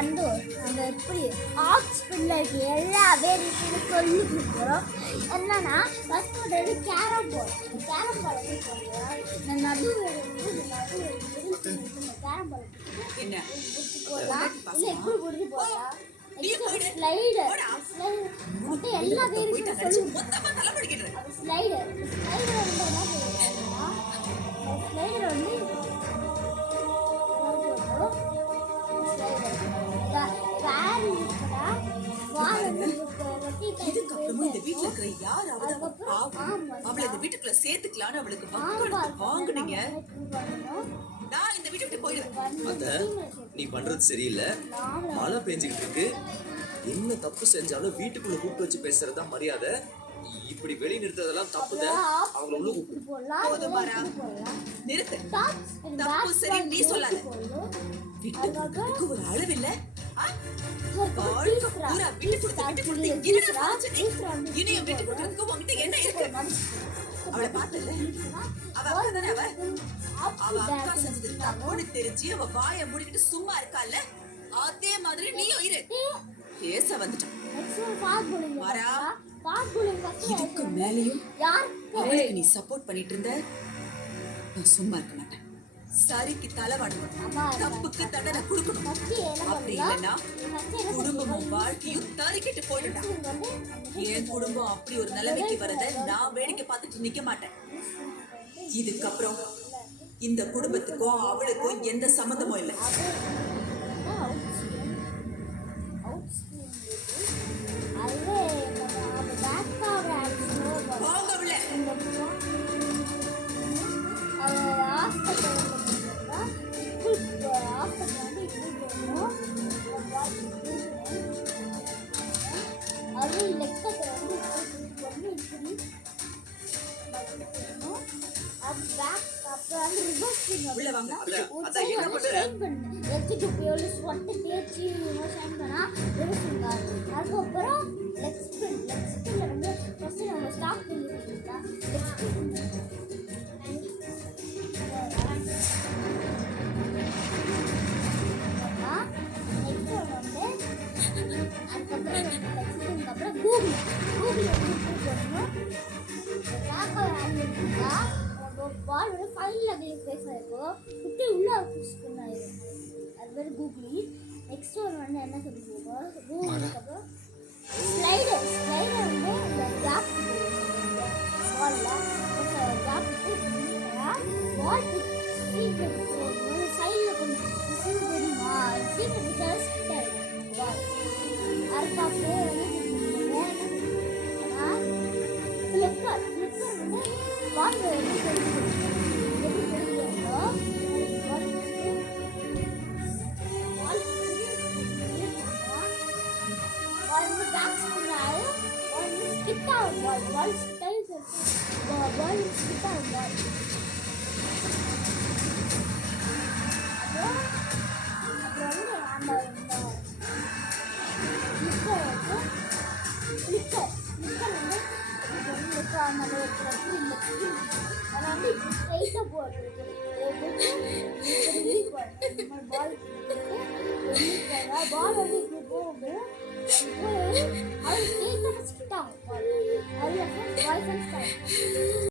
வந்து அந்த எப்படி ஆர்ட்ஸ் பிள்ளைக்கு எல்லா பேருக்கும் சொல்லி கொடுக்குறோம். என்னன்னா ஃபஸ்ட்டு வந்து கேரம் போர்டு எப்படி பண்ணுறோம். இந்த நடுவில் கேரம் போர்டு என்ன போடலாம் இல்லை எப்படி பிடிச்சி போடலாம். ஸ்லைடு மட்டும் எல்லா பேருக்கும் சொல்லி ஸ்லைடு வந்து என்ன பண்ணுறோம்னா ஸ்லைடில் வந்து இதுக்கப்புறமா இந்த வீட்டுல இருக்கிற யாராவது அவளை இந்த வீட்டுக்குள்ள சேர்த்துக்கலான்னு அவளுக்கு வாங்குனீங்க. நான் இந்த வீட்டை விட்டு போயிடுவேன். அத்தை, நீ பண்றது சரியில்லை. மழை பெஞ்சுக்கிட்டு இருக்கு. என்ன தப்பு செஞ்சாலும் வீட்டுக்குள்ள கூப்பிட்டு வச்சு பேசுறதா மரியாதை. இப்படி வெளி நிறுத்ததெல்லாம் தப்புத. அவங்கள உள்ள கூப்பிட்டு நிறுத்து. தப்பு சரி நீ சொல்லாத. வீட்டுக்கு ஒரு அளவு இல்ல. இனியும் வீட்டு கொடுக்கறதுக்கு உங்ககிட்ட என்ன இருக்கு? அவளை பார்த்தல, அவ அக்கா தானே. அவ அக்கா செஞ்சது தப்புன்னு தெரிஞ்சு அவ வாயை மூடிக்கிட்டு சும்மா இருக்கால, அதே மாதிரி நீயும் இரு. பேச வந்துட்டான். இதுக்கு மேலையும் அவளுக்கு நீ சப்போர்ட் பண்ணிட்டு இருந்த, நான் சும்மா இருக்க மாட்டேன். சரிக்கு தலை வாடணும், தப்புக்கு தண்டனை கொடுக்கணும். அப்படி இல்லைன்னா குடும்பமும் வாழ்க்கையும் தறிக்கிட்டு போயிடுடா. என் குடும்பம் அப்படி ஒரு நிலைமைக்கு வரத நான் வேடிக்கை பார்த்துட்டு நிக்க மாட்டேன். இதுக்கப்புறம் இந்த குடும்பத்துக்கும் அவளுக்கும் எந்த சம்மந்தமும் இல்லை. அதுக்கப்புறம் லெக் ஸ்பின்ல வந்து ஃபர்ஸ்ட் நம்ம ஸ்டாப் பண்ணிக்கலாம். அதுக்கப்புறம் கூகுள் பால் வந்து ஃபைலில் பேச இருக்கும். குட்டி உள்ள ஆயிடும். அது மாதிரி கூகுளி. நெக்ஸ்ட் ஒன் வந்து என்ன சொல்லிருக்கோம், கூகுளுக்கு அப்புறம் ஸ்லைடர் வந்து இந்த கேப் பாலில் கேப் பால் சைடில் கொஞ்சம் தெரியுமா சீக்கிரம் ஸ்கிட் ஆகிடும் பால். அதுக்கப்புறம் ஃப்ளிப்பர் வந்து பால் எப்படி தெரியுங்களோ பால் வந்து இப்படி போகுது. அது ஸ்கிட் ஆகும். அது பாய் ஃப்ரெண்ட்ஸ்